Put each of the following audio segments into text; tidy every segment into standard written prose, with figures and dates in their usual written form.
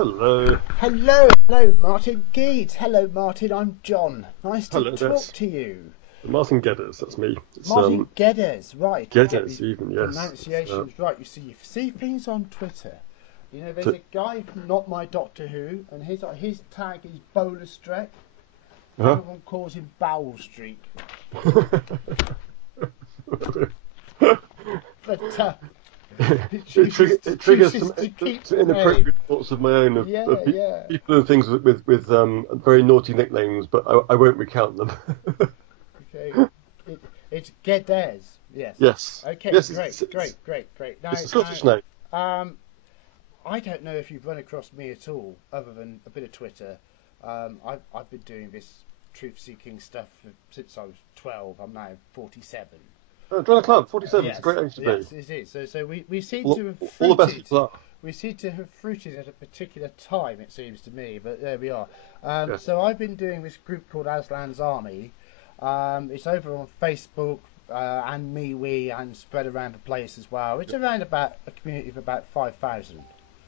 Hello. Hello, Martin Geddes. Hello, Martin. I'm John. Nice to Hello, talk that's to you. Martin Geddes, that's me. It's Martin Geddes, right? Get Geddes these even, yes. pronunciations right. You see things on Twitter. You know, there's a guy from Not My Doctor Who, and his tag is Bowler Streck. Huh? Everyone calls him Bowel Streak. But It triggers some to keep inappropriate thoughts of my own of yeah. people and things with very naughty nicknames, but I won't recount them. Okay, it's Geddes. Yes. Yes. Okay. Yes, Great. Now, it's a Scottish name. I don't know if you've run across me at all, other than a bit of Twitter. I've been doing this truth-seeking stuff since I was 12. I'm now 47. Oh, join the club. 47. Yes, It's a great age to yes, be. it is. So we seem All, to have all the best fruited. people are. We seem to have fruited at a particular time, it seems to me. But there we are. Yes. So I've been doing this group called Aslan's Army. It's over on Facebook and MeWe and spread around the place as well. It's around about a community of about 5,000.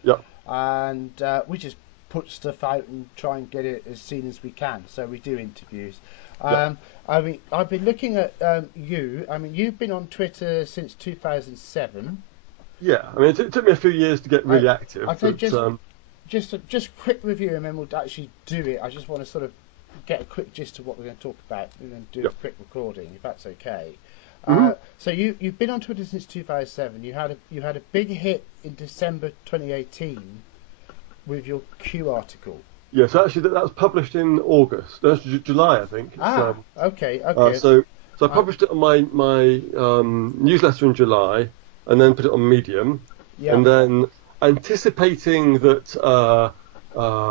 Yeah. And we just put stuff out and try and get it as seen as we can. So we do interviews. Yeah. I mean, I've been looking at you. I mean, you've been on Twitter since 2007. Yeah. I mean, it took me a few years to get really active. I think but, just quick review, and then we'll actually do it. I just want to sort of get a quick gist of what we're going to talk about, and then do a quick recording, if that's okay. So you've been on Twitter since 2007. You had a big hit in December 2018 with your Q article. Yes, actually, that was published in August. That's July, I think. Okay. So I published it on my newsletter in July, and then put it on Medium, and then anticipating that the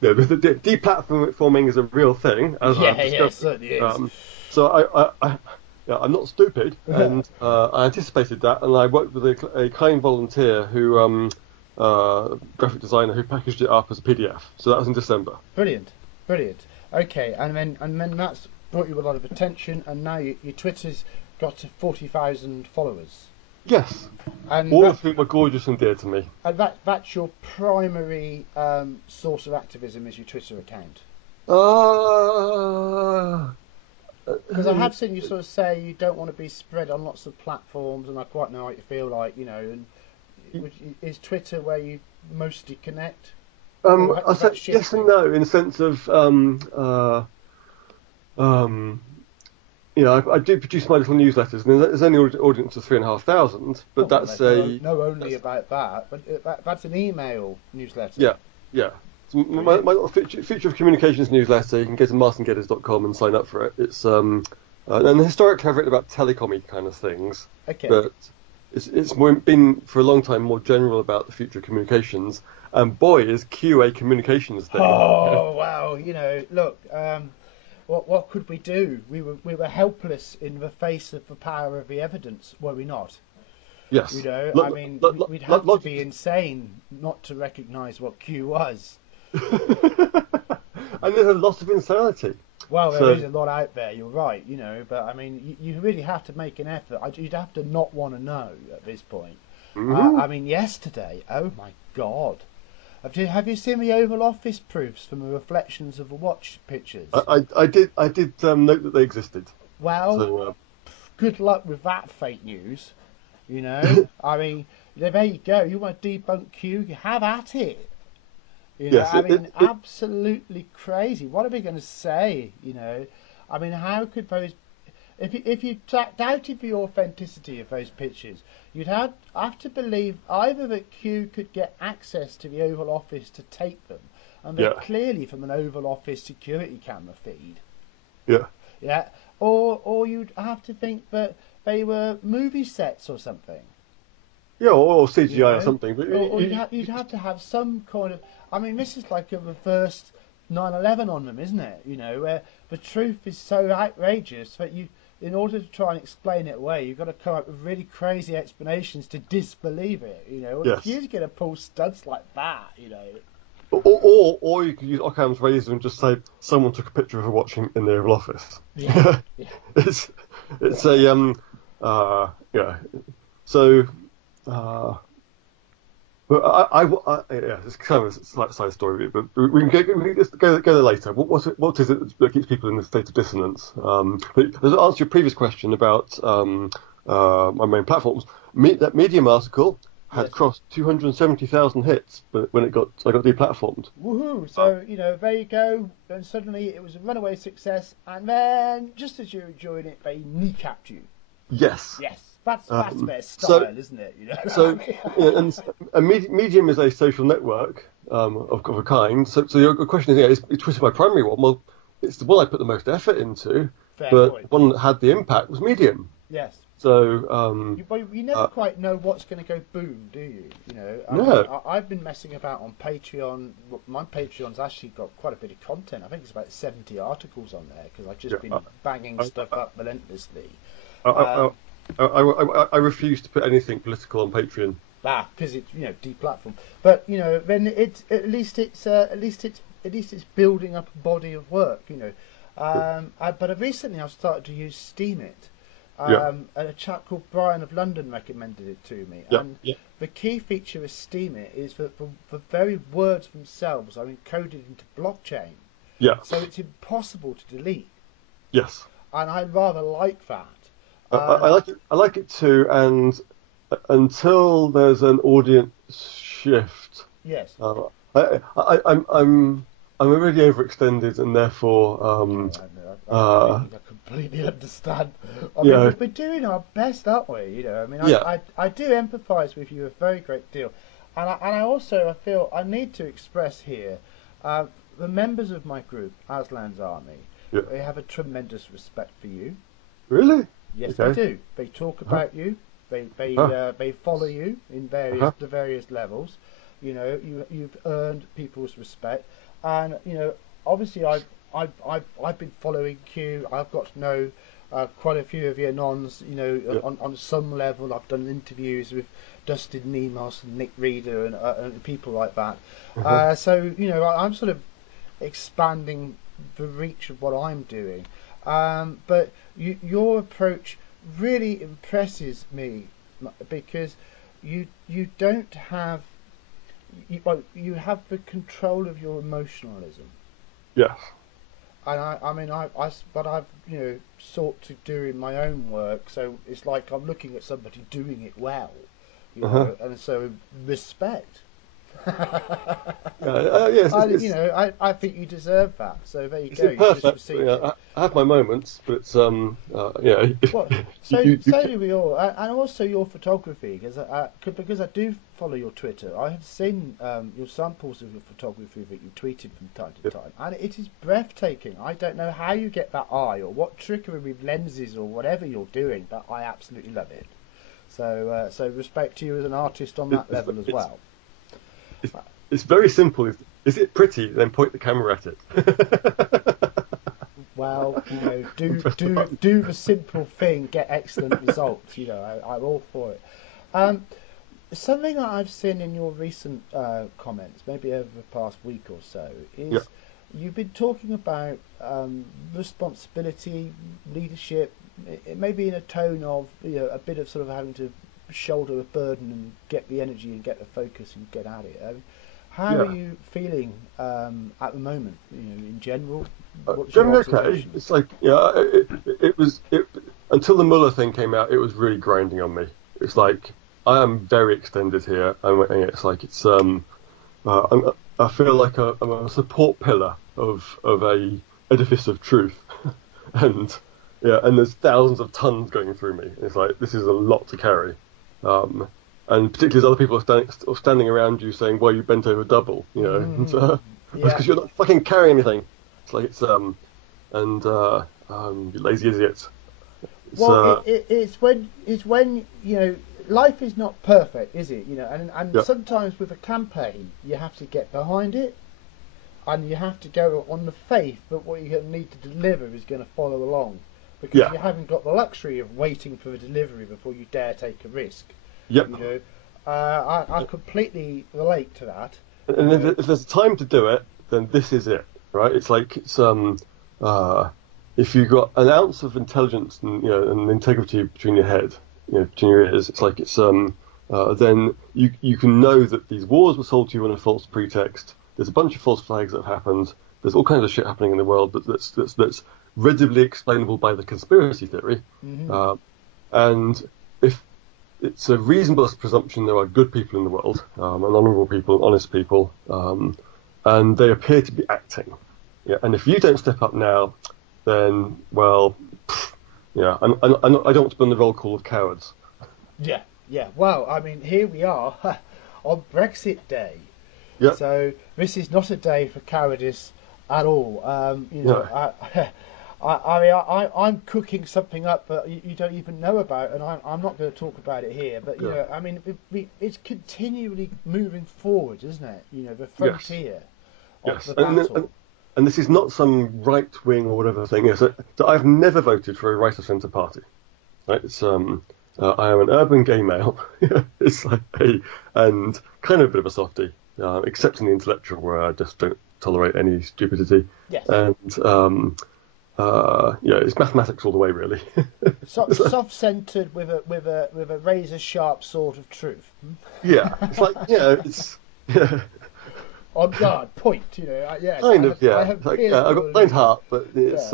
deplatforming is a real thing, as I've discovered. Certainly is. So I'm not stupid, and I anticipated that, and I worked with a kind volunteer who. Graphic designer who packaged it up as a PDF. So that was in December. Brilliant. Okay, and then that's brought you a lot of attention, and now your Twitter's got to 40,000 followers. Yes, and all of whom are gorgeous and dear to me. And that's your primary source of activism, is your Twitter account. Because I have seen you sort of say you don't want to be spread on lots of platforms, and I quite know what you feel like, you know. And is Twitter where you mostly connect? I said yes and no, in the sense of I do produce my little newsletters, and there's only an audience of 3,500, but that's about that, but that's an email newsletter. Yeah. So my little Future of Communications newsletter, you can go to martingeddes.com and sign up for it. It's and historically I've written about telecom-y kind of things, but it's been for a long time more general about the future of communications, and boy, is Q a communications thing. Oh wow! You know, look, what could we do? We were helpless in the face of the power of the evidence, were we not? Yes. You know, we'd have to be insane not to recognise what Q was. And there's a lot of insanity. Well, there is a lot out there, you're right, you know, but I mean, you really have to make an effort. You'd have to not want to know at this point. I mean, yesterday, oh my God. Have you seen the Oval Office proofs from the reflections of the watch pictures? I did note that they existed. Well, good luck with that fake news, you know. I mean, there you go. You want to debunk Q, have at it. You know, yes, absolutely crazy. What are we going to say? You know, I mean, how could those? If you doubted the authenticity of those pictures, you'd have to believe either that Q could get access to the Oval Office to take them, and they're clearly from an Oval Office security camera feed. Yeah. Or you'd have to think that they were movie sets or something. Yeah, or CGI or something. But or you'd have to have some kind of. I mean, this is like a reversed 9/11 on them, isn't it? You know, where the truth is so outrageous that in order to try and explain it away, you've got to come up with really crazy explanations to disbelieve it. You know, if you're going to pull stunts like that, you know. Or you could use Occam's razor and just say someone took a picture of her watching in the Oval Office. Yeah. It's a So But yeah, it's kind of a slight side story, but we can just go there later. What is it that keeps people in a state of dissonance? But to answer your previous question about my main platforms, that Medium article had crossed 270,000 hits when I got deplatformed. Woohoo! So there you go. And suddenly it was a runaway success, and then just as you were enjoying it, they kneecapped you. Yes. Yes. That's their style, isn't it? So, and Medium is a social network of a kind. So your question is, is Twitter my primary one? Well, it's the one I put the most effort into, but the one that had the impact was Medium. Yes. So you never quite know what's going to go boom, do you? No. I've been messing about on Patreon. My Patreon's actually got quite a bit of content. I think it's about 70 articles on there because I've just been banging stuff up relentlessly. I refuse to put anything political on Patreon. Because it's deplatformed. But then it's at least it's building up a body of work. But recently I've started to use Steam It. And a chap called Brian of London recommended it to me. And the key feature of Steam It is that the very words themselves are encoded into blockchain. Yeah. So it's impossible to delete. Yes. And I rather like that. I like it. I like it too. And until there's an audience shift. Yes. I'm already overextended, and therefore. I completely understand. I mean, we're doing our best, aren't we? I do empathise with you a very great deal, and I also feel I need to express here the members of my group, Aslan's Army. They have a tremendous respect for you. Really? Yes, they do. They talk about you. They follow you in the various levels. You've earned people's respect, and obviously I've been following Q. I've got to know quite a few of your nons. On some level, I've done interviews with Dustin Nemos and Nick Reeder and people like that. So I'm sort of expanding the reach of what I'm doing. But your approach really impresses me because you don't have you have the control of your emotionalism. Yes. And but I've sought to do in my own work, so it's like I'm looking at somebody doing it well, and so respect. Yes, I think you deserve that. So there you go. Perfect. I have my moments, but it's Well, so do we all, and also your photography, because I do follow your Twitter. I have seen your samples of your photography that you tweeted from time to time, and it is breathtaking. I don't know how you get that eye, or what trickery with lenses, or whatever you're doing, but I absolutely love it. So respect to you as an artist on that level as well. It's very simple. Is it pretty? Then point the camera at it. Well, do the simple thing, get excellent results. I'm all for it. Something that I've seen in your recent comments, maybe over the past week or so, is you've been talking about responsibility, leadership. It may be in a tone of a bit of sort of having to shoulder a burden and get the energy and get the focus and get at it. How are you feeling at the moment? In general. Generally okay. It's like it was until the Mueller thing came out. It was really grinding on me. It's like I am very extended here, and it's like I feel like I'm a support pillar of a edifice of truth, and there's thousands of tons going through me. It's like this is a lot to carry. And particularly as other people are standing around you saying, "Well, you bent over double," because you're not fucking carrying anything. It's like you lazy idiot. It's when life is not perfect, is it? And sometimes with a campaign you have to get behind it, and you have to go on the faith that what you're going to need to deliver is going to follow along, because you haven't got the luxury of waiting for the delivery before you dare take a risk. Yep. I completely relate to that. And if there's time to do it, then this is it, right? It's like if you've got an ounce of intelligence and and integrity between your head, between your ears, it's like then you can know that these wars were sold to you on a false pretext. There's a bunch of false flags that have happened. There's all kinds of shit happening in the world that's readily explainable by the conspiracy theory. And if it's a reasonable presumption there are good people in the world, and honourable people, honest people, and they appear to be acting. Yeah, and if you don't step up now, then, well, yeah, I don't want to be on the roll call of cowards. Yeah. Well, I mean, here we are on Brexit Day. Yeah. So this is not a day for cowardice at all. I'm cooking something up that you don't even know about, and I'm not going to talk about it here. But I mean, it's continually moving forward, isn't it? The frontier of the battle. And this is not some right wing or whatever thing. So I've never voted for a right of centre party. Right? It's I am an urban gay male. It's like and kind of a bit of a softie, except in the intellectual where I just don't tolerate any stupidity. Yes. And it's mathematics all the way, really. Self-centered with a razor-sharp sword of truth. Yeah, it's like it's. On guard, point. Kind of, yeah. I've got a kind heart, but it's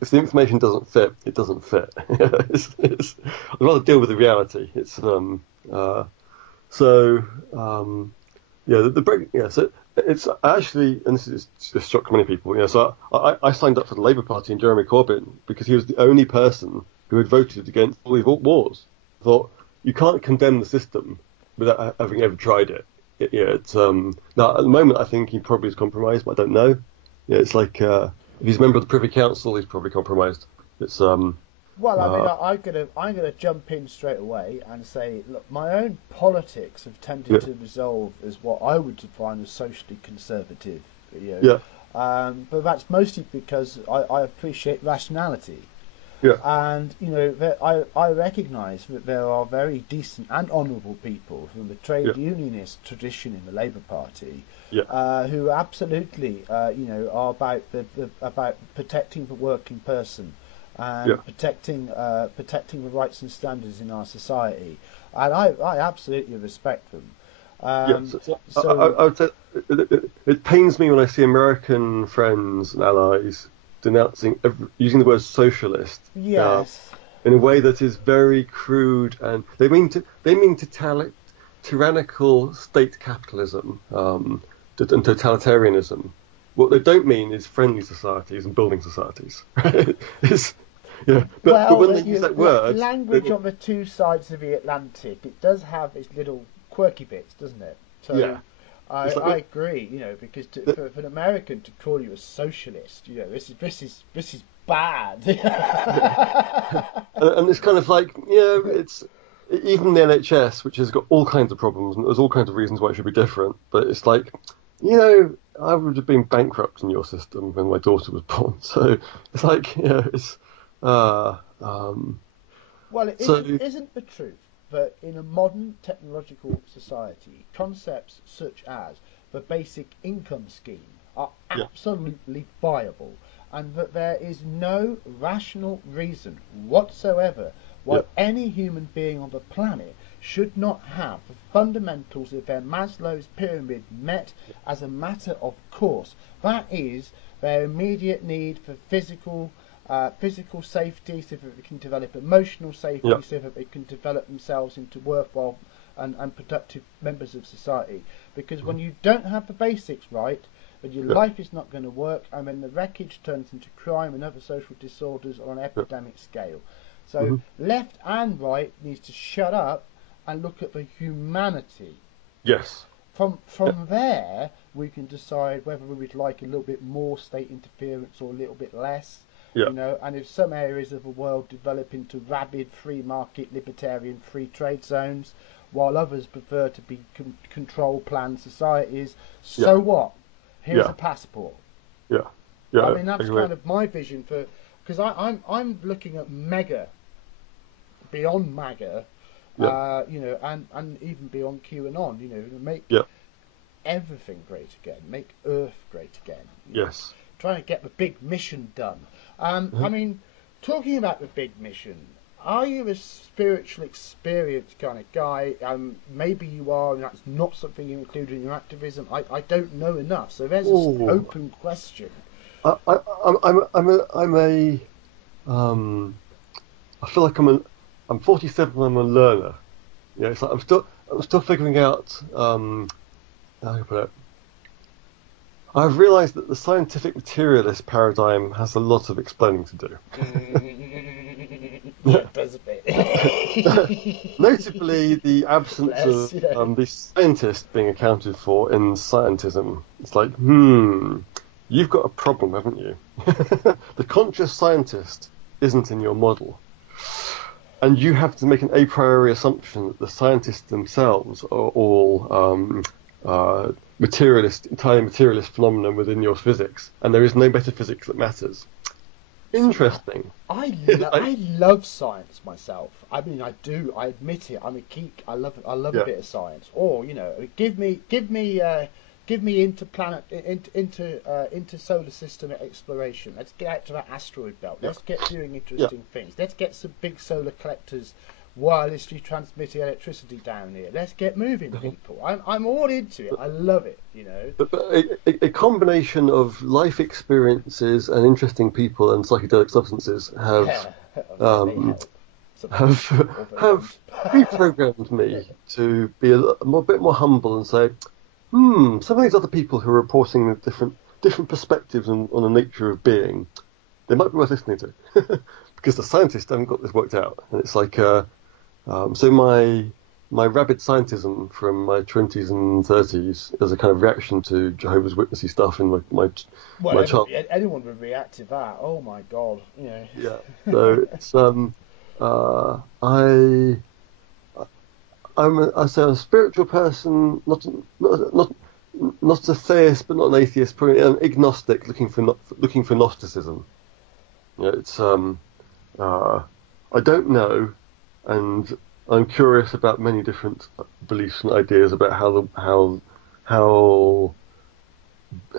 if the information doesn't fit, it doesn't fit. I'd rather deal with the reality. It's the break. Yeah, so it's actually, and this is just shocked many people. So I signed up for the Labour Party and Jeremy Corbyn because he was the only person who had voted against all these wars. I thought you can't condemn the system without having ever tried it. Now at the moment I think he probably is compromised, but I don't know. It's like if he's a member of the Privy Council, he's probably compromised. It's Well, I mean, I'm gonna jump in straight away and say, look, my own politics have tended to resolve as what I would define as socially conservative. But that's mostly because I appreciate rationality. Yeah. And I recognise that there are very decent and honourable people from the trade unionist tradition in the Labour Party, who absolutely are about protecting the working person and protecting the rights and standards in our society, and I absolutely respect them. I would say it pains me when I see American friends and allies denouncing, using the word socialist, in a way that is very crude, and they mean tyrannical state capitalism and totalitarianism. What they don't mean is friendly societies and building societies. But when they use that word, language on the two sides of the Atlantic, it does have its little quirky bits, doesn't it? So I agree, because for an American to call you a socialist, this is bad. and it's kind of like, it's even the NHS, which has got all kinds of problems, and there's all kinds of reasons why it should be different. But it's like, I would have been bankrupt in your system when my daughter was born. So it's like, it's. Well, it isn't the truth that in a modern technological society, concepts such as the basic income scheme are absolutely viable, and that there is no rational reason whatsoever why any human being on the planet should not have the fundamentals of their Maslow's pyramid met as a matter of course. That is, their immediate need for physical safety, so that they can develop emotional safety, so that they can develop themselves into worthwhile and productive members of society. Because when you don't have the basics right, then your life is not going to work, and then the wreckage turns into crime and other social disorders on an epidemic scale. So left and right needs to shut up and look at the humanity. Yes. From there, we can decide whether we would like a little bit more state interference or a little bit less. And if some areas of the world develop into rabid free market libertarian free trade zones, while others prefer to be control planned societies, so what? Here's a passport. I mean, that's kind of my vision for, because I'm looking at mega, beyond MAGA, and even beyond QAnon, make everything great again, make Earth great again. Trying to get the big mission done. I mean, talking about the big mission, are you a spiritual experience kind of guy? Maybe you are, and that's not something you include in your activism. I don't know enough, so there's an open question. I feel like I'm 47 and I'm a learner. Yeah, it's like I'm still figuring out. How do I put it? I've realised that the scientific materialist paradigm has a lot of explaining to do. Yeah, it does a bit. Notably, the absence of the scientist being accounted for in scientism. It's like, you've got a problem, haven't you? The conscious scientist isn't in your model. And you have to make an a priori assumption that the scientists themselves are all entirely materialist phenomena within your physics, and there is no metaphysics that matters. Interesting. I love science myself. I mean, I do. I admit it. I'm a geek. I love a bit of science. Or give me into solar system exploration. Let's get out to that asteroid belt. Let's get doing interesting things. Let's get some big solar collectors wirelessly transmitting electricity down here. Let's get moving, people. I'm all into it. I love it. But a combination of life experiences and interesting people and psychedelic substances have reprogrammed me to be a bit more humble and say, some of these other people who are reporting different perspectives on the nature of being, they might be worth listening to, because the scientists haven't got this worked out. And it's like, so my rabid scientism from my 20s and 30s is a kind of reaction to Jehovah's Witnessy stuff in my childhood. Anyone would react to that. Oh my God! Yeah. So it's I'm a spiritual person, not a theist, but not an atheist, probably an agnostic looking for Gnosticism. It's I don't know, and I'm curious about many different beliefs and ideas about how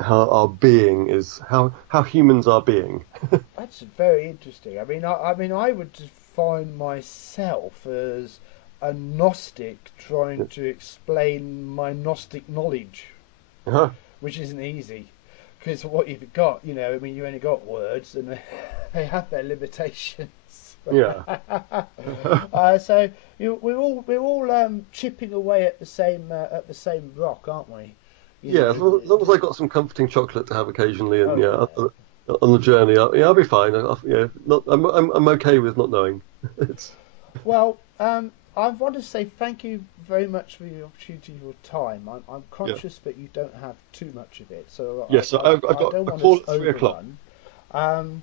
our being is, how humans are being. That's very interesting. I mean, I would define myself as a Gnostic trying to explain my Gnostic knowledge, which isn't easy, because what you've got, you only got words, and they have their limitations. Yeah. So we're all chipping away at the same rock, aren't we? As long as I got some comforting chocolate to have occasionally, and on the journey, I'll be fine. I'm okay with not knowing. Well, I want to say thank you very much for the opportunity of your time. I'm conscious that you don't have too much of it, so yes. I've got a call at 3 o'clock. Have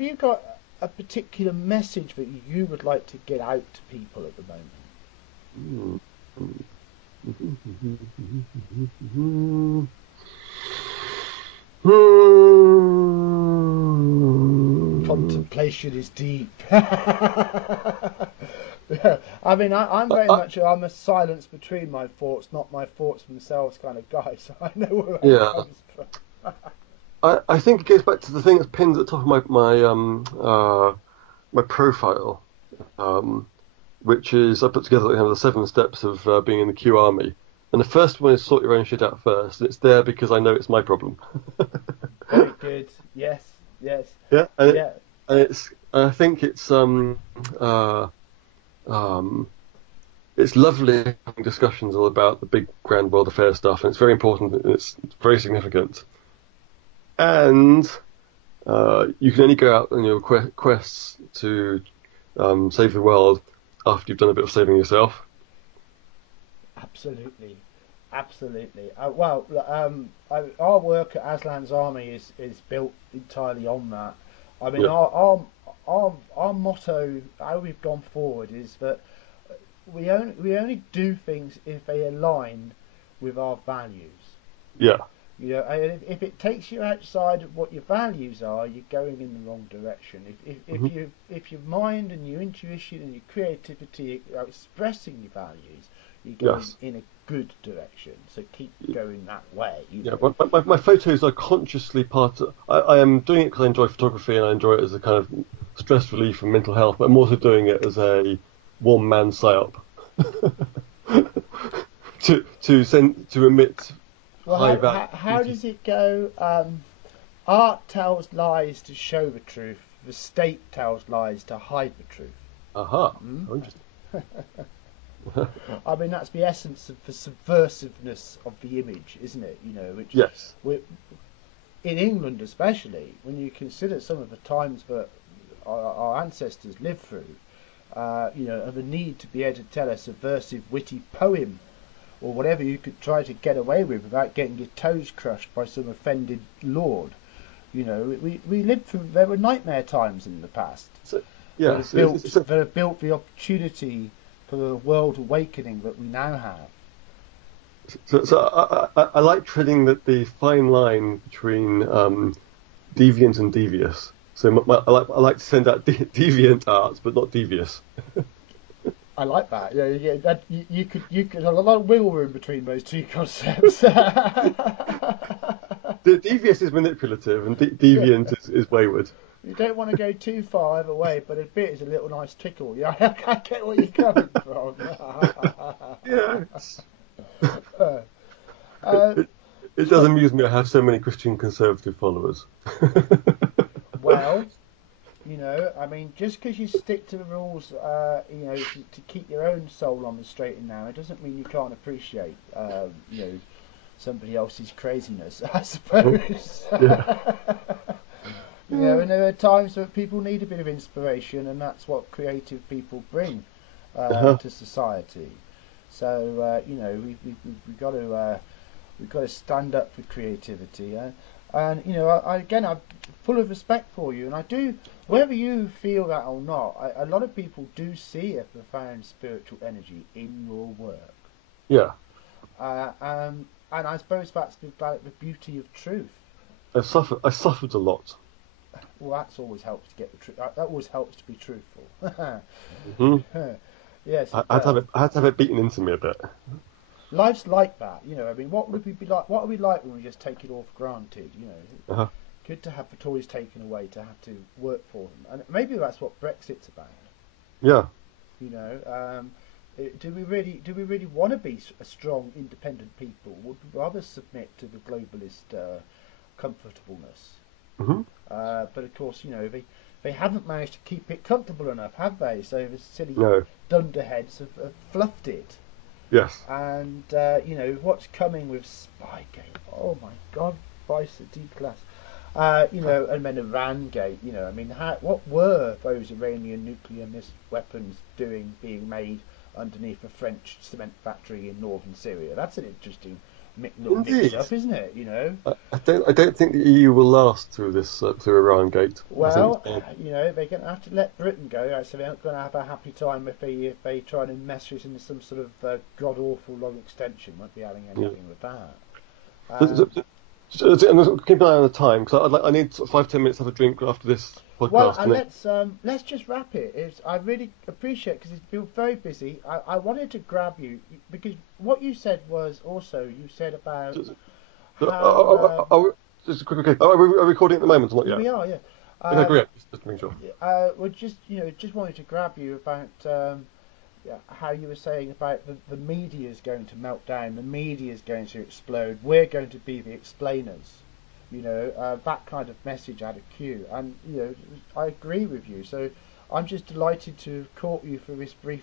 you got a particular message that you would like to get out to people at the moment? Contemplation is deep. I mean, I'm very much I'm a silence between my thoughts, not my thoughts themselves kind of guy, so I know where that comes from. I think it goes back to the thing that's pinned at the top of my profile, which is I put together the 7 steps of being in the Q Army, and the first one is sort your own shit out first. And it's there because I know it's my problem. Very good. Yes. Yeah. And I think it's it's lovely having discussions all about the big grand world affairs stuff, and it's very important and it's very significant. And you can only go out on your quests to save the world after you've done a bit of saving yourself. Absolutely. Our work at Aslan's Army is built entirely on that. I mean, our motto, how we've gone forward, is that we only do things if they align with our values. Yeah. If it takes you outside of what your values are, you're going in the wrong direction. If your mind and your intuition and your creativity are expressing your values, you're going in a good direction. So keep going that way. My photos are consciously part of. I am doing it because I enjoy photography and I enjoy it as a kind of stress relief and mental health, but I'm also doing it as a one-man psyop to emit high value. How does it go? Art tells lies to show the truth. The state tells lies to hide the truth. Aha. Oh, interesting. I mean, that's the essence of the subversiveness of the image, isn't it? You know, which yes. In England especially, when you consider some of the times that our ancestors lived through, you know, and the need to be able to tell a subversive, witty poem or whatever you could try to get away with without getting your toes crushed by some offended lord. You know, we lived through, there were nightmare times in the past. That have built the opportunity for the world awakening that we now have. So I like treading the fine line between deviant and devious. So I like to send out deviant arts, but not devious. I like that. Yeah, that you could have a lot of wiggle room between those two concepts. The devious is manipulative, and deviant is wayward. You don't want to go too far either way, but a bit is a little nice tickle. Yeah, I get where you're coming from. Yes. It does amuse me I have so many Christian conservative followers. Well, you know, I mean, just because you stick to the rules, you know, to keep your own soul on the straight and narrow, doesn't mean you can't appreciate, you know, somebody else's craziness, I suppose. You know, and there are times that people need a bit of inspiration, and that's what creative people bring to society. So you know, we've got to stand up for creativity, and you know, I'm full of respect for you, and I do, whether you feel that or not, a lot of people do see a profound spiritual energy in your work. Yeah. And I suppose that's about the beauty of truth. I suffered a lot. Well, that's always helps to get the truth. That always helps to be truthful. Mm-hmm. Yes. I had to have it beaten into me a bit. Life's like that, you know. I mean, what would we be like? What are we like when we just take it all for granted? You know, good to have the toys taken away, to have to work for them, and maybe that's what Brexit's about. Yeah. You know, do we really want to be a strong, independent people? Would we rather submit to the globalist comfortableness? Mm-hmm. But of course, you know, they haven't managed to keep it comfortable enough, have they? So the silly dunderheads have fluffed it. Yes. And you know, what's coming with Spygate? Oh my God, Vice at D class. You know, and then Irangate. You know, I mean, what were those Iranian nuclear weapons being made underneath a French cement factory in northern Syria? That's an interesting mix up, isn't it? You know, I don't think the EU will last through this through Irangate. Well, you know, they're going to have to let Britain go, so they're not going to have a happy time if they try and mess us into some sort of god awful long extension. Won't be having anything with that. And keep an eye on the time, because I need 5-10 minutes to have a drink after this podcast. Well, and let's just wrap it. I really appreciate, because it's been very busy. I wanted to grab you because what you said was also, you said about just a quick. Okay, are we recording at the moment or not yet? We are, yeah. Okay, great. Just to make sure. Well, just wanted to grab you about how you were saying about the media is going to melt down, the media is going to explode, we're going to be the explainers. You know, that kind of message out of cue. And, you know, I agree with you. So I'm just delighted to have caught you for this brief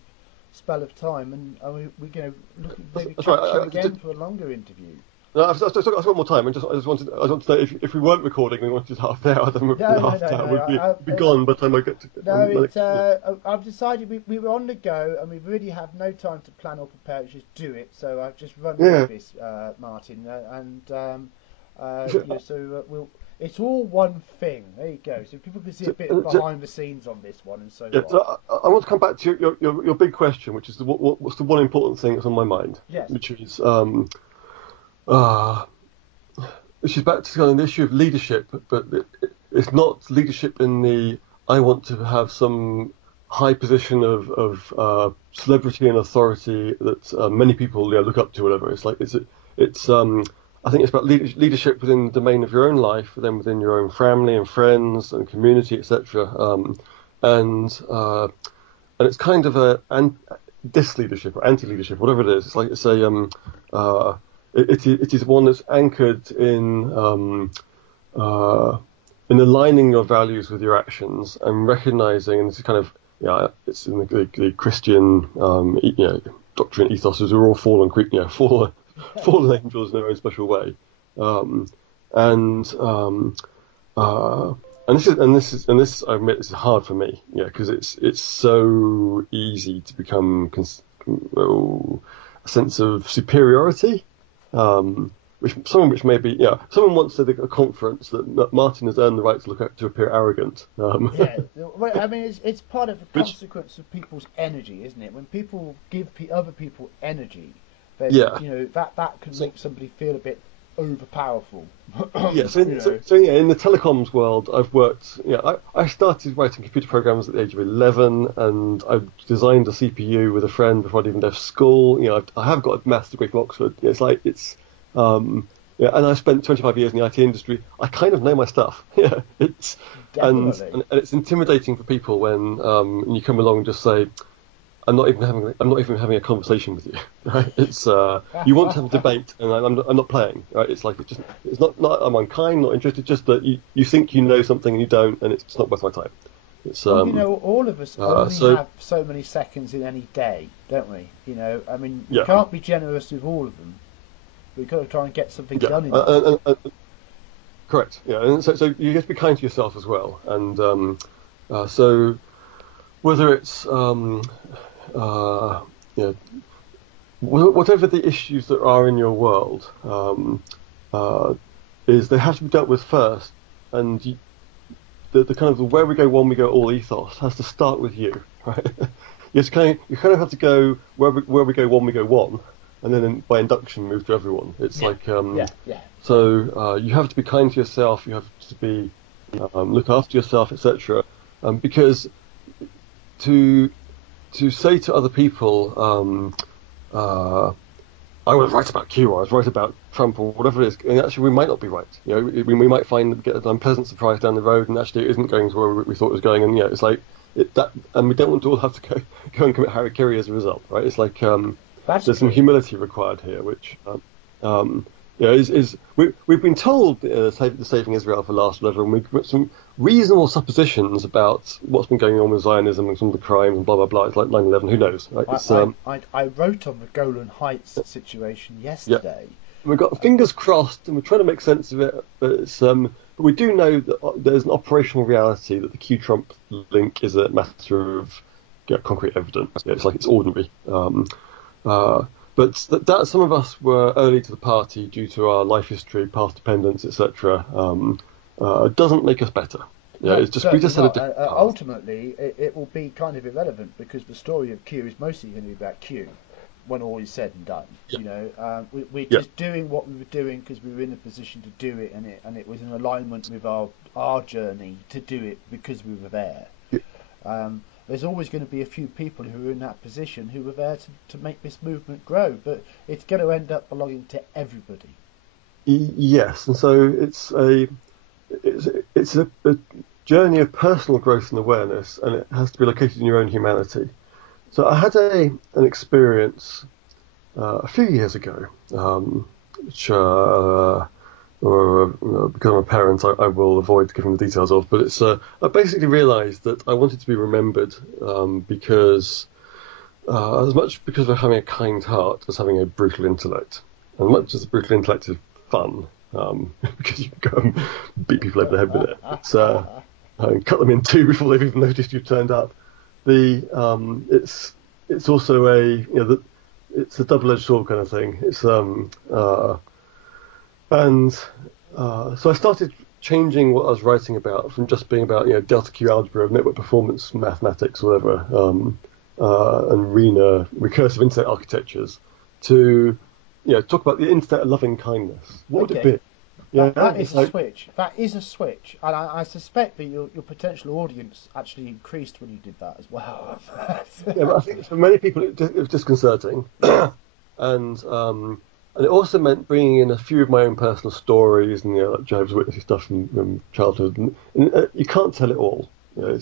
spell of time. And we're going to look at maybe catch you again for a longer interview. No, I've got more time. I just wanted to know if we weren't recording, we wanted half an hour, then half an hour would be gone by the time I get to... No, I've decided we were on the go, and we really have no time to plan or prepare, just do it. So I've just run with this, Martin, so it's all one thing. There you go. So people can see a bit of behind the scenes on this one, and so on. So I want to come back to your big question, which is what's the one important thing that's on my mind? Yes. Which is which is back to kind of the issue of leadership, but it's not leadership in the I want to have some high position of celebrity and authority that many people look up to, whatever. It's like it's I think it's about leadership within the domain of your own life, then within your own family and friends and community, etc. and it's kind of dis-leadership or anti-leadership, whatever it is. It's like it is one that's anchored in aligning your values with your actions and recognizing, and this is kind of it's in the Christian doctrine ethos, is we're all fallen angels in their own special way, and this I admit, this is hard for me, because it's so easy to become a sense of superiority, which may be, someone once said at a conference that Martin has earned the right to appear arrogant. Well, I mean, it's part of the consequence of people's energy, isn't it? When people give other people energy, then that can make somebody feel a bit overpowerful. In the telecoms world, I've worked. I started writing computer programs at the age of 11, and I designed a CPU with a friend before I'd even left school. I have got a maths degree from Oxford. And I spent 25 years in the IT industry. I kind of know my stuff. And it's intimidating for people when you come along and just say, I'm not even having a conversation with you. Right? It's you want to have a debate, and I'm not playing. Right? It's like it's not I'm unkind, not interested. Just that you think you know something and you don't, and it's not worth my time. It's all of us only have so many seconds in any day, don't we? I mean, you can't be generous with all of them. We've got to try and get something done in it. Correct. Yeah, and so you have to be kind to yourself as well. And so whether it's whatever the issues that are in your world, is they have to be dealt with first, and the kind of the where we go one we go all ethos has to start with you, right? You kind of have to go where we go one we go one, and then by induction move to everyone. It's So you have to be kind to yourself. You have to be look after yourself, etc. Because to say to other people, I was right about Q, or I was right about Trump, or whatever it is, and actually we might not be right. We might get an unpleasant surprise down the road, and actually it isn't going to where we thought it was going. And it's like that, and we don't want to all have to go and commit harakiri as a result, right? It's like there's some humility required here, which we've been told saving Israel for last, whatever, and we've got some reasonable suppositions about what's been going on with Zionism and some of the crimes and blah blah blah. It's like 9/11. Who knows? Right? I wrote on the Golan Heights situation yesterday. We've got fingers crossed, and we're trying to make sense of it. But we do know that there's an operational reality that the Q-Trump link is a matter of concrete evidence. It's like it's ordinary. But that some of us were early to the party due to our life history, past dependence, etc. Doesn't make us better. It's just we just had a ultimately it will be kind of irrelevant because the story of Q is mostly going to be about Q when all is said and done. We're just doing what we were doing because we were in a position to do it, and it was in alignment with our journey to do it because we were there. There's always going to be a few people who are in that position who were there to make this movement grow, but it's going to end up belonging to everybody. Yes, and so it's a journey of personal growth and awareness, and it has to be located in your own humanity. So I had an experience a few years ago, which because I'm a parent, I will avoid giving the details of. But it's I basically realised that I wanted to be remembered because as much because of having a kind heart as having a brutal intellect, and much as a brutal intellect is fun because you can go and beat people over the head with it. It's and cut them in two before they've even noticed you've turned up. It's also it's a double-edged sword kind of thing. It's so I started changing what I was writing about from just being about delta Q algebra, network performance mathematics, whatever, and recursive internet architectures to talk about the internet of loving kindness. What would it be? That is a switch. That is a switch, and I suspect that your potential audience actually increased when you did that as well. But I think for many people it was disconcerting, and it also meant bringing in a few of my own personal stories and like Jehovah's Witness stuff from childhood. And you can't tell it all. You know,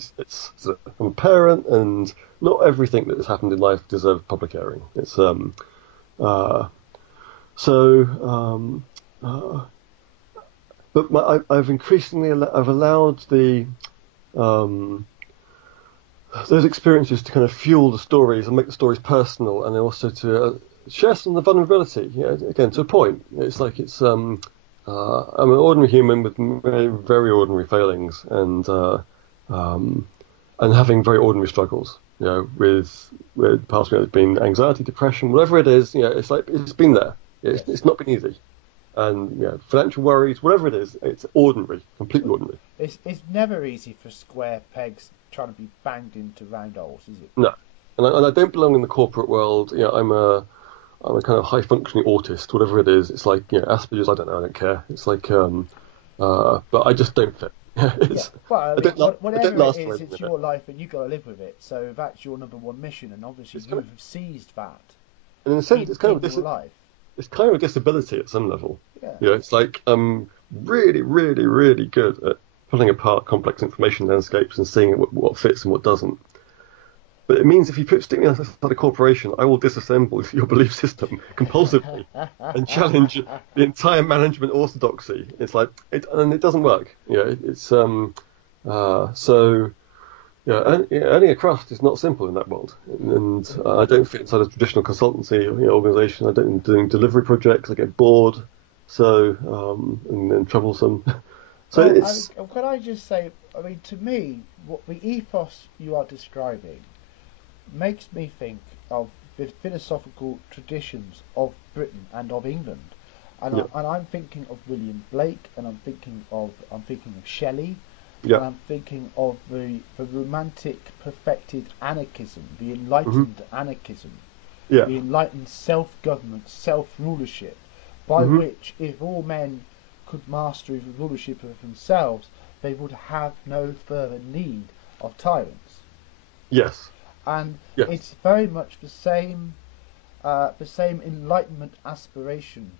I'm a parent, and not everything that has happened in life deserves public airing. It's but I've increasingly I've allowed those experiences to kind of fuel the stories and make the stories personal, and also to share some of the vulnerability. You know, again, to a point. It's like I'm an ordinary human with very, very ordinary failings, and having very ordinary struggles. You know, with past me, it's been anxiety, depression, whatever it is. You know, it's like it's been there. It's not been easy, and you know, financial worries, whatever it is, it's ordinary, completely ordinary. It's never easy for square pegs trying to be banged into round holes, is it? No, and I don't belong in the corporate world. You know, I'm a kind of high functioning autist, whatever it is. It's like, you know, Asperger's. I don't know. I don't care. It's like, but I just don't fit. Well, whatever it is, it's your life, and you've got to live with it. So that's your number one mission, and obviously you have seized that. And in a sense, it's kind of it's kind of a disability at some level. Yeah. You know, it's like I'm really, really, really good at pulling apart complex information landscapes and seeing what fits and what doesn't. But it means if you stick me outside a corporation, I will disassemble your belief system compulsively and challenge the entire management orthodoxy. It's like, and it doesn't work. You know, it's earning a crust is not simple in that world. And I don't fit inside a traditional consultancy organisation. I don't doing delivery projects. I get bored, and then troublesome. So can I just say, I mean, to me, what the ethos you are describing makes me think of the philosophical traditions of Britain and of England, and I'm thinking of William Blake, and I'm thinking of Shelley, and I'm thinking of the romantic perfected anarchism, the enlightened anarchism, the enlightened self-government, self-rulership, by which if all men could master the rulership of themselves, they would have no further need of tyrants. Yes. And it's very much the same Enlightenment aspiration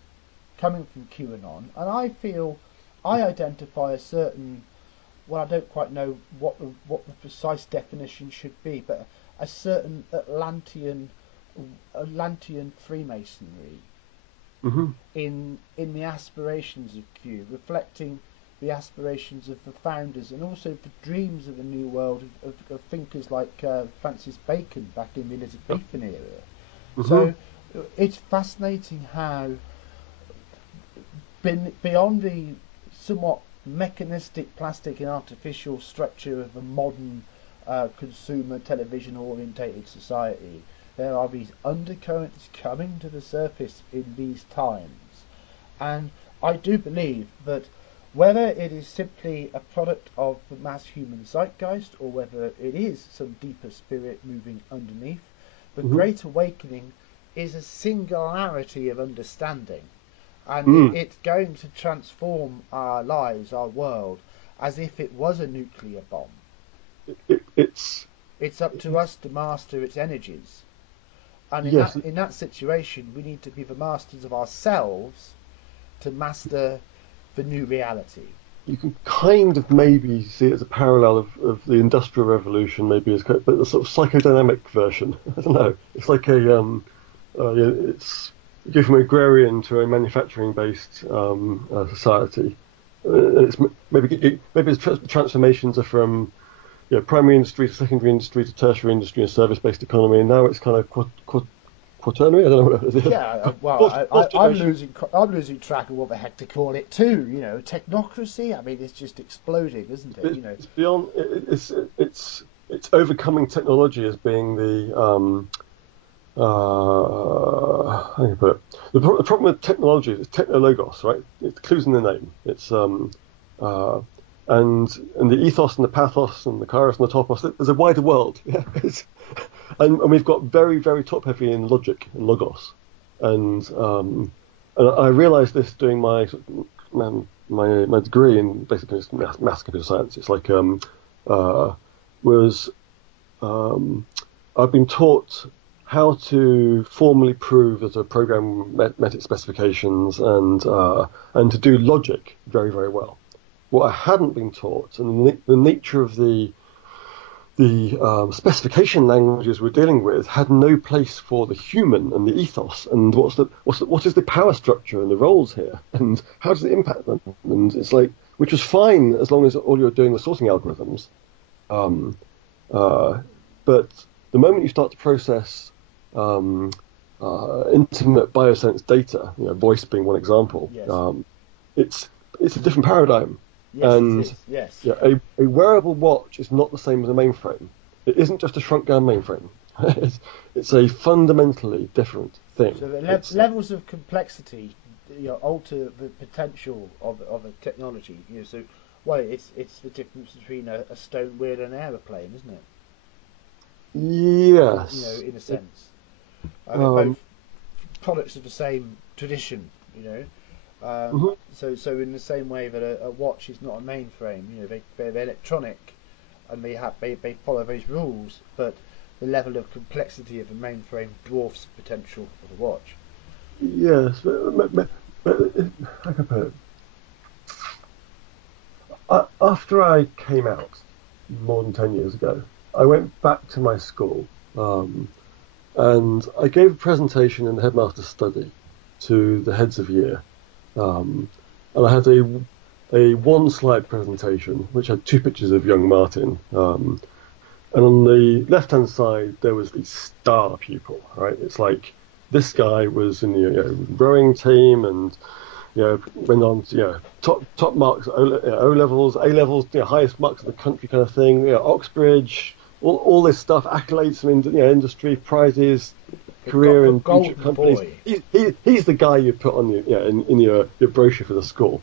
coming from QAnon, and I feel I identify a certain, well, I don't quite know what the precise definition should be, but a certain Atlantean Freemasonry in the aspirations of Q, reflecting the aspirations of the founders, and also the dreams of the New World of thinkers like Francis Bacon back in the Elizabethan era. So it's fascinating how, beyond the somewhat mechanistic, plastic and artificial structure of a modern consumer television orientated society, there are these undercurrents coming to the surface in these times. And I do believe that whether it is simply a product of the mass human zeitgeist, or whether it is some deeper spirit moving underneath, the Great Awakening is a singularity of understanding, and it's going to transform our lives, our world, as if it was a nuclear bomb. It's up to us to master its energies, and in that situation we need to be the masters of ourselves to master the new reality. You can kind of maybe see it as a parallel of the Industrial Revolution, maybe as but a sort of psychodynamic version. I don't know. It's like you go from agrarian to a manufacturing-based society. It's maybe the transformations are from primary industry to secondary industry to tertiary industry and service-based economy, and now it's kind of quaternary. I don't know what it is. Yeah, well, I'm losing track of what the heck to call it too. You know, technocracy. I mean, it's just exploding, isn't it? You know, it's beyond. It's overcoming technology as being the how do you put it? The problem with technology is technologos, right? It's clues in the name. It's and the ethos and the pathos and the kairos and the topos. There's a wider world. Yeah. And we've got very, very top-heavy in logic and logos, and I realised this doing my degree in basically maths computer science. It's like I've been taught how to formally prove that a program met its specifications and to do logic very, very well. What I hadn't been taught, and the nature of the the specification languages we're dealing with had no place for the human and the ethos, and what is the power structure and the roles here, and how does it impact them? And it's like, which was fine as long as all you're doing was sorting algorithms. But the moment you start to process intimate biosense data, voice being one example, yes. It's a different paradigm. Yes, and it is. Yes. Yeah, a wearable watch is not the same as a mainframe. It isn't just a shrunk down mainframe. It's a fundamentally different thing. So the levels of complexity alter the potential of a technology. So it's the difference between a stone wheel and an aeroplane, isn't it? Yes. In a sense. Both products of the same tradition. So in the same way that a watch is not a mainframe, they're electronic, and they follow those rules, but the level of complexity of a mainframe dwarfs the potential of a watch. Yes, but how can I put it? After I came out more than 10 years ago, I went back to my school, and I gave a presentation in the headmaster's study to the heads of year. And I had a one-slide presentation which had 2 pictures of young Martin, and on the left-hand side there was the star pupil. Right, it's like this guy was in the rowing team, and went on to top marks, O levels, A levels, highest marks of the country kind of thing. Oxbridge, all this stuff, accolades from industry, prizes. Career in future companies. He's the guy you put on in your brochure for the school.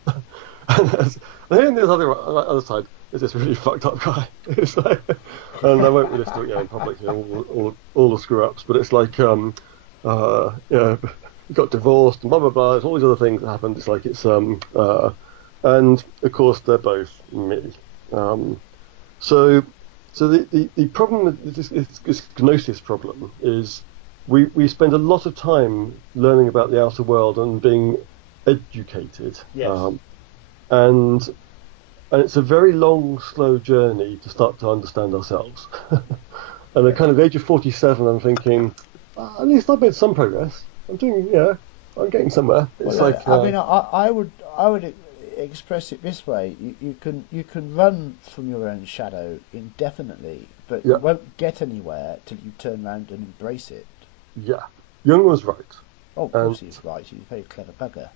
And then there's other side. There's this really fucked up guy. It's like, and I won't list it in public, all the screw ups. But it's like, he got divorced and blah blah blah. There's all these other things that happened. It's like and of course they're both me. So the problem with this gnosis problem is. We spend a lot of time learning about the outer world and being educated. Yes. And it's a very long, slow journey to start to understand ourselves. And at kind of the age of 47, I'm thinking, at least I've made some progress. I'm I'm getting somewhere. It's I would express it this way: you can run from your own shadow indefinitely, but you won't get anywhere till you turn around and embrace it. Yeah, Jung was right. Oh, of course he was right. He's a very clever bugger.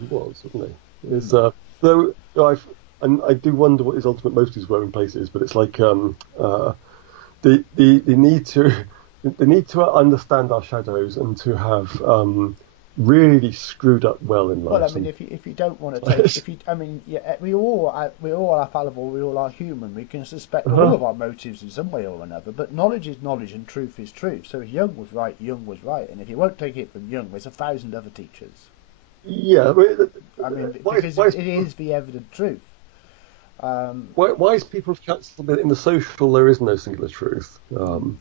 He was, wasn't he? Though I do wonder what his ultimate motives were in places, but it's like the need to understand our shadows and to have really screwed up well in life. Well, I mean, if you don't want to take, we all are fallible. We all are human. We can suspect all of our motives in some way or another. But knowledge is knowledge, and truth is truth. So if Jung was right, Jung was right. And if you won't take it from Jung, there's 1,000 other teachers. Yeah, because it is the evident truth. Wise people have cancelled it in the social. There is no singular truth, and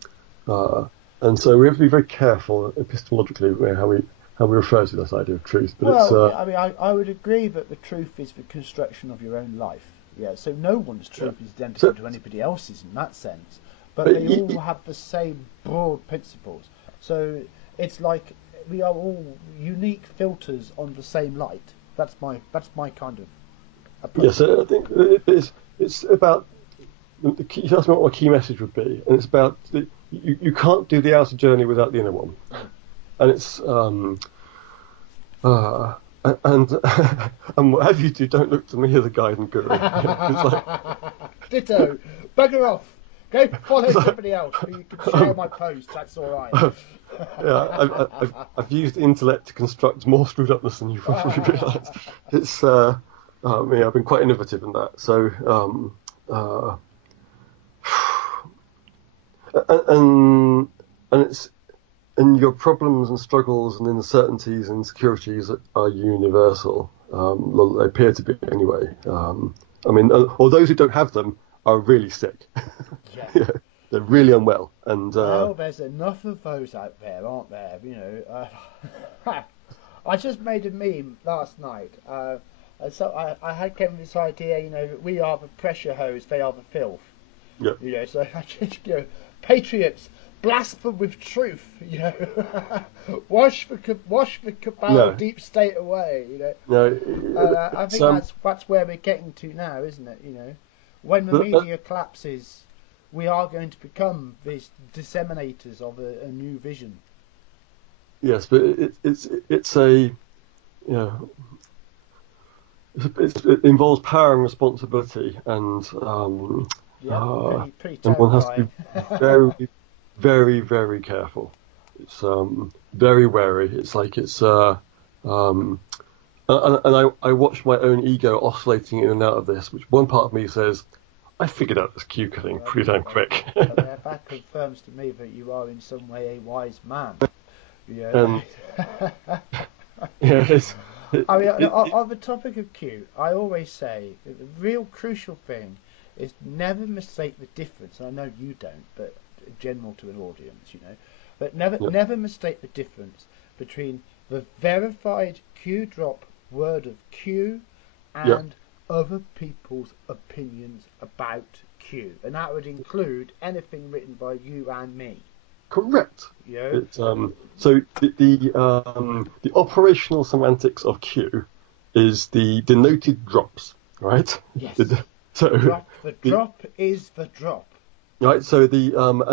so we have to be very careful epistemologically how we refer to this idea of truth. But I would agree that the truth is the construction of your own life. Yeah, so no one's truth is identical to anybody else's in that sense. But they all have the same broad principles. So it's like we are all unique filters on the same light. That's my kind of approach. Yes, I think it's about the key. You asked me what my key message would be, and it's about you can't do the outer journey without the inner one. And it's and whatever you do, don't look to me as a guide and guru. It's like, ditto, bugger off. Go follow somebody else. You can share my post. That's all right. I've used intellect to construct more screwed upness than you probably realise. It's I've been quite innovative in that. So and it's. And your problems and struggles and uncertainties and insecurities are universal. They appear to be anyway. Or those who don't have them are really sick. Yeah. They're really unwell. And there's enough of those out there, aren't there? I just made a meme last night. So I came with this idea, that we are the pressure hose, they are the filth. Yep. You know, so patriots, blaspheme with truth. You know, wash the cabal deep state away. You know. No, I think that's where we're getting to now, isn't it? You know, when the media collapses, we are going to become these disseminators of a new vision. Yes, but it's a, you know, it involves power and responsibility, and pretty and one has to terrifying. be very, very, very careful. It's very wary. It's like and I watch my own ego oscillating in and out of this, which one part of me says, I figured out this Q killing pretty damn quick. That confirms to me that you are in some way a wise man. Yeah. I mean, on the topic of Q, I always say that the real crucial thing is never mistake the difference. And I know you don't, but general to an audience, you know. But never mistake the difference between the verified Q drop word of Q and other people's opinions about Q, and that would include anything written by you and me. Correct. Yeah. It's, so the operational semantics of Q is the denoted drops, right? Yes. The drop is the drop. Right. So there's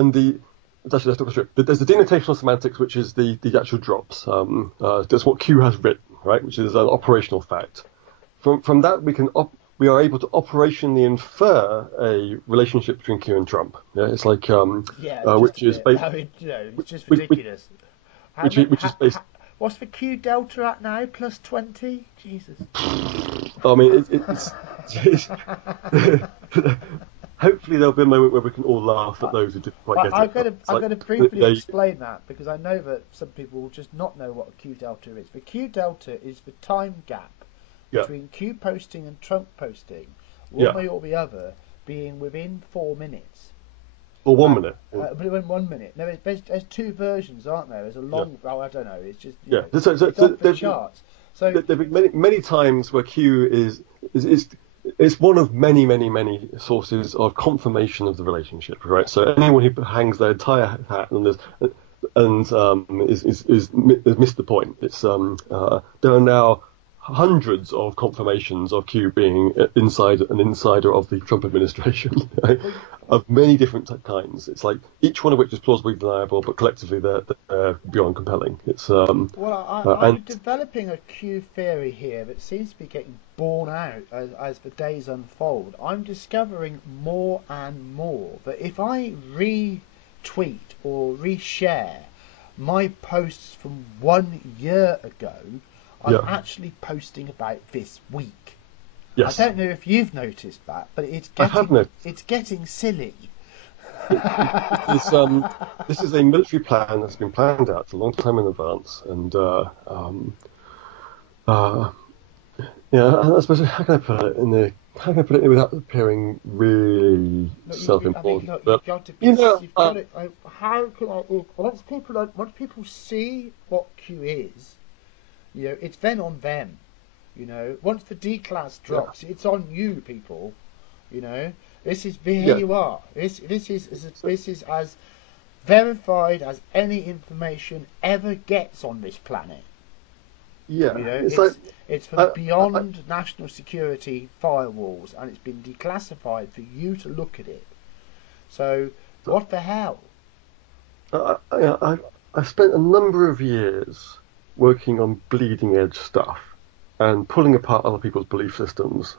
the denotational semantics, which is the actual drops. That's what Q has written, right? Which is an operational fact. From that we are able to operationally infer a relationship between Q and Trump. Yeah, it's like which is based. I mean, you know, it's just ridiculous. Which is based. What's the Q delta at now? Plus 20? Jesus. I mean, it's hopefully there'll be a moment where we can all laugh at those who didn't quite get it. I'm going to briefly explain that, because I know that some people will just not know what a Q delta is. The Q delta is the time gap between Q posting and Trump posting, one way or the other, being within 4 minutes. Or 1 minute. But within 1 minute. No, there's two versions, aren't there? There's a long. Well, I don't know. It's just there's charts. So there've been many times where Q is one of many sources of confirmation of the relationship, right? So anyone who hangs their entire hat is missed the point. It's there are now hundreds of confirmations of Q being an insider of the Trump administration, right? Of many different kinds. It's like each one of which is plausibly deniable, but collectively they're beyond compelling. It's I'm developing a Q theory here that seems to be getting borne out as the days unfold. I'm discovering more and more that if I retweet or reshare my posts from 1 year ago, I'm actually posting about this week. Yes. I don't know if you've noticed that, but it's getting silly. This is a military plan that's been planned out a long time in advance, and I suppose how can I put it without appearing really self-important? Once people see what Q is, you know, it's then on them. You know, once the D class drops, it's on you, people. You know, this is here you are. This is as verified as any information ever gets on this planet. Yeah, you know, it's from beyond national security firewalls, and it's been declassified for you to look at it. So, what the hell? I've spent a number of years working on bleeding edge stuff and pulling apart other people's belief systems.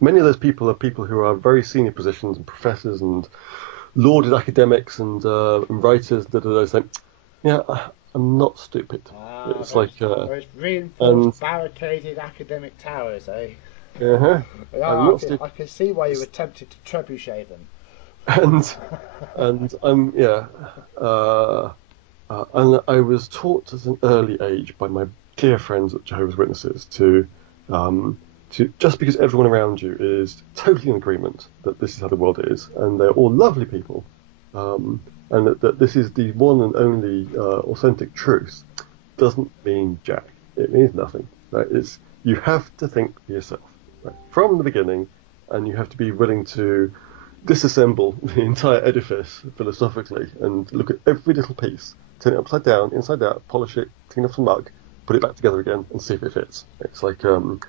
Many of those people are people who are very senior positions and professors and lauded academics and writers. Saying, I'm not stupid. It's like those reinforced, barricaded academic towers, eh? I can see why you were tempted to trebuchet them. And I was taught at an early age by my dear friends at Jehovah's Witnesses to just because everyone around you is totally in agreement that this is how the world is, and they're all lovely people, and that this is the one and only authentic truth, doesn't mean jack. It means nothing. Right? You have to think for yourself, right? From the beginning, and you have to be willing to disassemble the entire edifice philosophically and look at every little piece, turn it upside down, inside out, polish it, clean off some muck, put it back together again, and see if it fits. It's like, and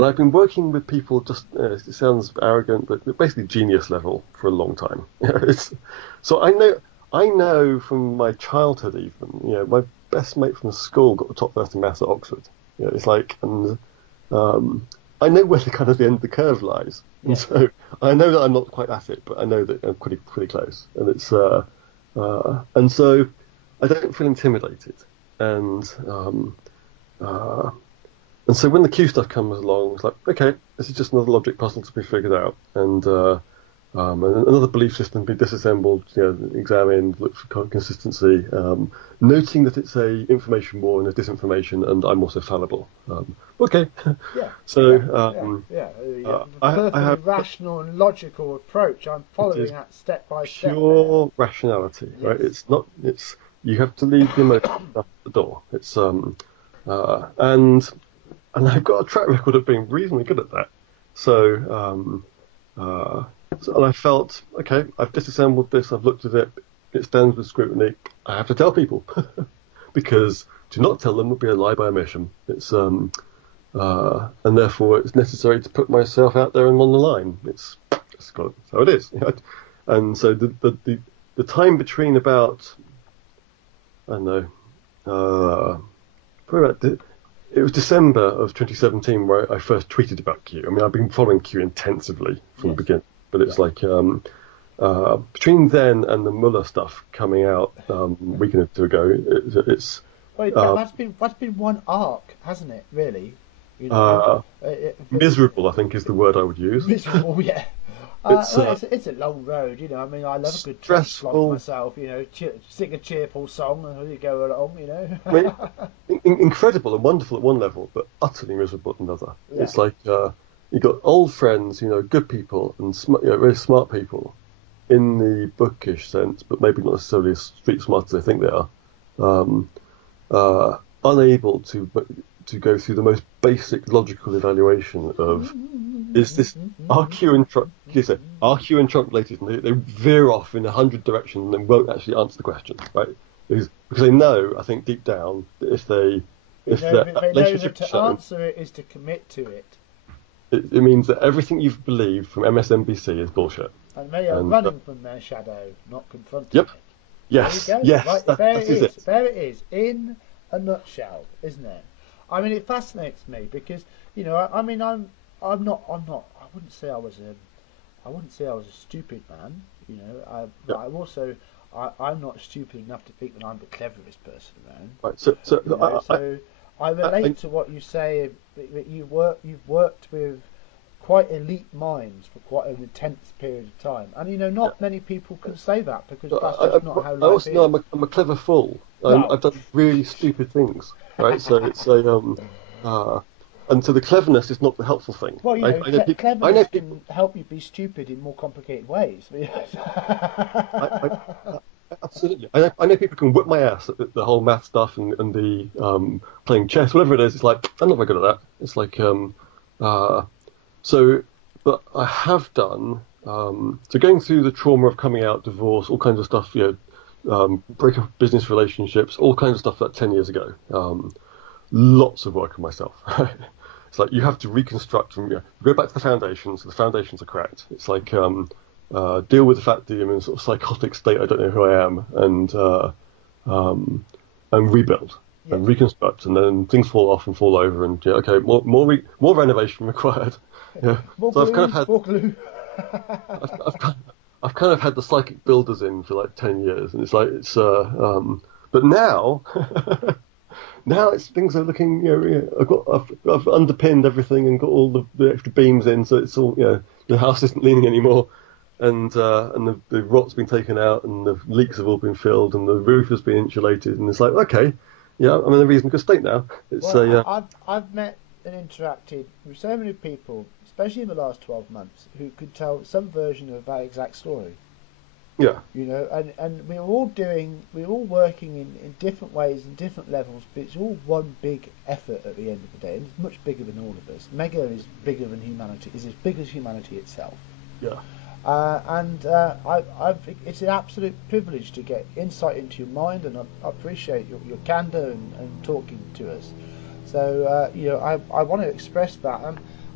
I've been working with people just, it sounds arrogant, but basically genius level for a long time. So I know from my childhood even, my best mate from school got the top first in maths at Oxford. It's like, and I know where the kind of the end of the curve lies. Yeah. And so I know that I'm not quite at it, but I know that I'm pretty close. And it's, and so I don't feel intimidated. And so when the Q stuff comes along, it's like, okay, this is just another logic puzzle to be figured out, and another belief system be disassembled, examined, look for consistency, noting that it's a information war and a disinformation, and I'm also fallible. Okay. Yeah. So I have a rational and logical approach. I'm following that step by step. Pure rationality, yes. Right? It's not. It's you have to leave the emotion at the door. It's and I've got a track record of being reasonably good at that. So, and I felt, okay, I've disassembled this, I've looked at it, it stands with scrutiny, I have to tell people. Because to not tell them would be a lie by omission. It's, and therefore it's necessary to put myself out there and on the line. It's got, so it is. And so the time between about, I don't know, probably about it was December of 2017 where I first tweeted about Q. I mean, I've been following Q intensively from the beginning, but it's like between then and the Mueller stuff coming out a week and a two ago, it's. Well, that's been one arc, hasn't it? Really, miserable, I think, is the word I would use. Miserable, yeah. It's a long road, I mean, I love a good trash like myself, sing a cheerful song and you go along, I mean, incredible and wonderful at one level, but utterly miserable at another. Yeah. It's like you've got old friends, good people and very smart people in the bookish sense, but maybe not necessarily as street smart as they think they are, unable to go through the most basic logical evaluation of is this are Q and Trump related, and they veer off in 100 directions and won't actually answer the question, right? Because they know, I think deep down, that if they know that to answer it is to commit to it. It means that everything you've believed from MSNBC is bullshit. And they are running from their shadow, not confronting it. Yes. There you go. Yes. Right, there it is. There it is, in a nutshell, isn't it? I mean, it fascinates me because I mean, I'm not. I wouldn't say I was a stupid man. I'm not stupid enough to think that I'm the cleverest person around. Right. So I relate to what you say. That you've worked with quite elite minds for quite an intense period of time, and not many people can say that because that's just not how life is. I also know I'm a clever fool. I've done really stupid things, right? So it's a and so the cleverness is not the helpful thing. Well, cleverness can help you be stupid in more complicated ways. Absolutely. I know people can whip my ass at the whole math stuff and the playing chess, whatever it is. It's like, I'm not very good at that. It's like, but I have done, so going through the trauma of coming out, divorce, all kinds of stuff, break up business relationships, all kinds of stuff like 10 years ago. Lots of work on myself. It's like you have to reconstruct and go back to the foundations. So the foundations are cracked. It's like deal with the fact that I'm in a sort of psychotic state. I don't know who I am, and rebuild and reconstruct, and then things fall off and fall over, and more renovation required. More so glue, more glue. I've kind of had the psychic builders in for like 10 years, and it's like but now. Now things are looking, I've underpinned everything and got all the extra beams in, so it's all, the house isn't leaning anymore, and the rot's been taken out, and the leaks have all been filled, and the roof has been insulated, and it's like, okay, I'm in a reasonably good state now. I've met and interacted with so many people, especially in the last 12 months, who could tell some version of that exact story. Yeah. You know, and we're all working in different ways and different levels, but it's all one big effort at the end of the day, and it's much bigger than all of us. Mega is bigger than humanity, is as big as humanity itself. Yeah. It's an absolute privilege to get insight into your mind, and I appreciate your candour and talking to us. So you know, I want to express that.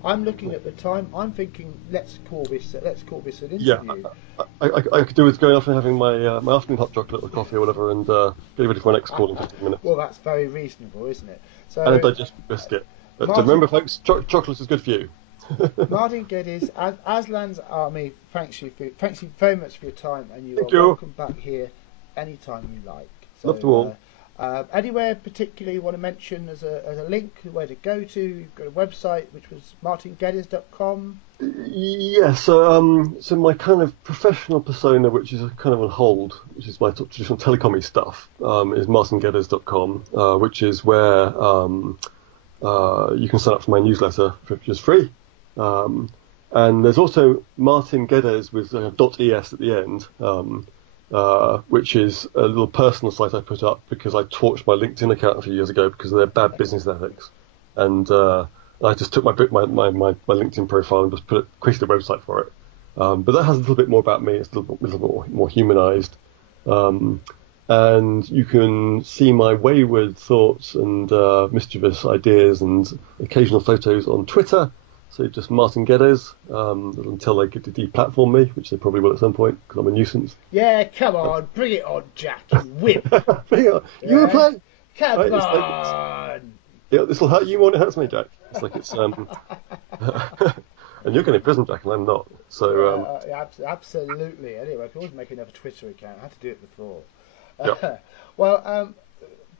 I'm looking at the time. I'm thinking, let's call this an interview. Yeah, I could do with going off and having my my afternoon hot chocolate or coffee or whatever, and getting ready for my next call in 15 minutes. Well, that's very reasonable, isn't it? So, and a digestive biscuit. But remember, folks, chocolate is good for you. Martin Geddes, Aslan's Army, thanks you very much for your time, and you Thank are you. welcome back here anytime you like. So, Love to all. Anywhere particularly you want to mention as a link where to go to? You've got a website which was martingeddes.com. Yeah, so my kind of professional persona, which is kind of on hold, which is my traditional telecom stuff, is martingeddes.com, which is where you can sign up for my newsletter, which is free. And there's also Martin Geddes with .es at the end, which is a little personal site I put up because I torched my LinkedIn account a few years ago because of their bad business ethics, and I just took my LinkedIn profile and just created a website for it. But that has a little bit more about me. It's a little bit more humanised, and you can see my wayward thoughts and mischievous ideas and occasional photos on Twitter. So just Martin Geddes, until they get to deplatform me, which they probably will at some point, because I'm a nuisance. Yeah, come on, bring it on, Jack, you whip. Bring it on. Yeah. You reply. Come on. This will hurt you more than it hurts me, Jack. It's like it's and you're going to prison, Jack, and I'm not. So absolutely. Anyway, I can always make another Twitter account. I had to do it before. Yeah. Well,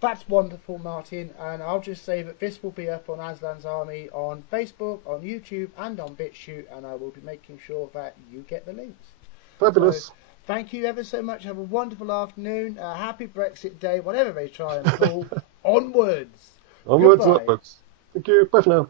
that's wonderful, Martin, and I'll just say that this will be up on Aslan's Army on Facebook, on YouTube, and on BitChute, and I will be making sure that you get the links. Fabulous. So, thank you ever so much. Have a wonderful afternoon. Happy Brexit Day, whatever they try and call. Onwards. Onwards Goodbye. and upwards. Thank you. Bye for now.